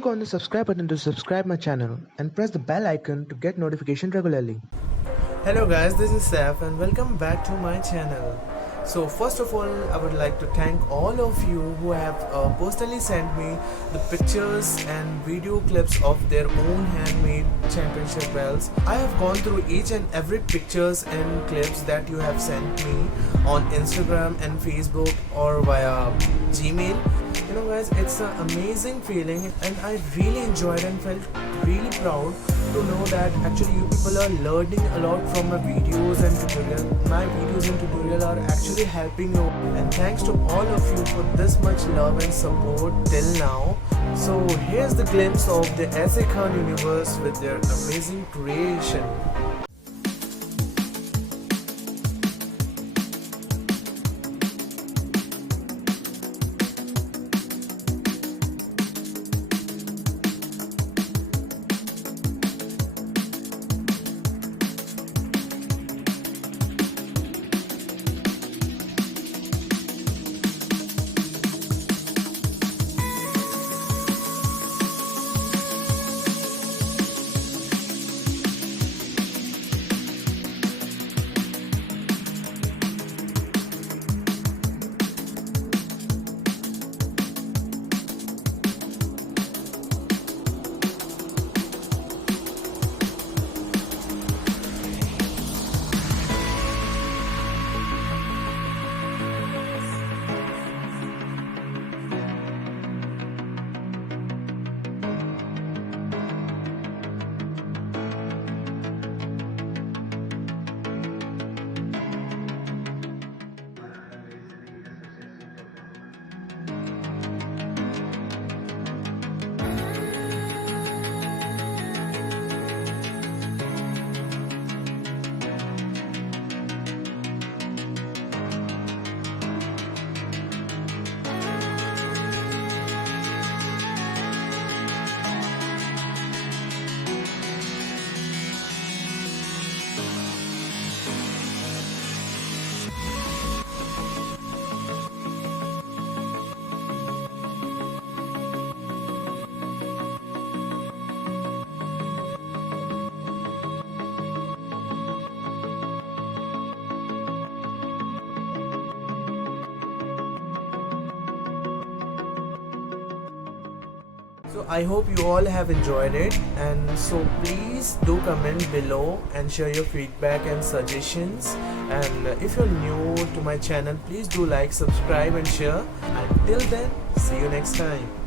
Click on the subscribe button to subscribe my channel and press the bell icon to get notification regularly. Hello guys, this is Saf and welcome back to my channel. So first of all, I would like to thank all of you who have personally sent me the pictures and video clips of their own handmade championship belts. I have gone through each and every pictures and clips that you have sent me on Instagram and Facebook or via Gmail. You know guys, it's an amazing feeling and I really enjoyed and felt really proud to know that actually you people are learning a lot from my videos and tutorial. My videos and tutorial are actually helping you, and thanks to all of you for this much love and support till now. So here's the glimpse of the Sakhan universe with their amazing creation. So I hope you all have enjoyed it, and so please do comment below and share your feedback and suggestions. And if you're new to my channel, please do like, subscribe and share. Until then, see you next time.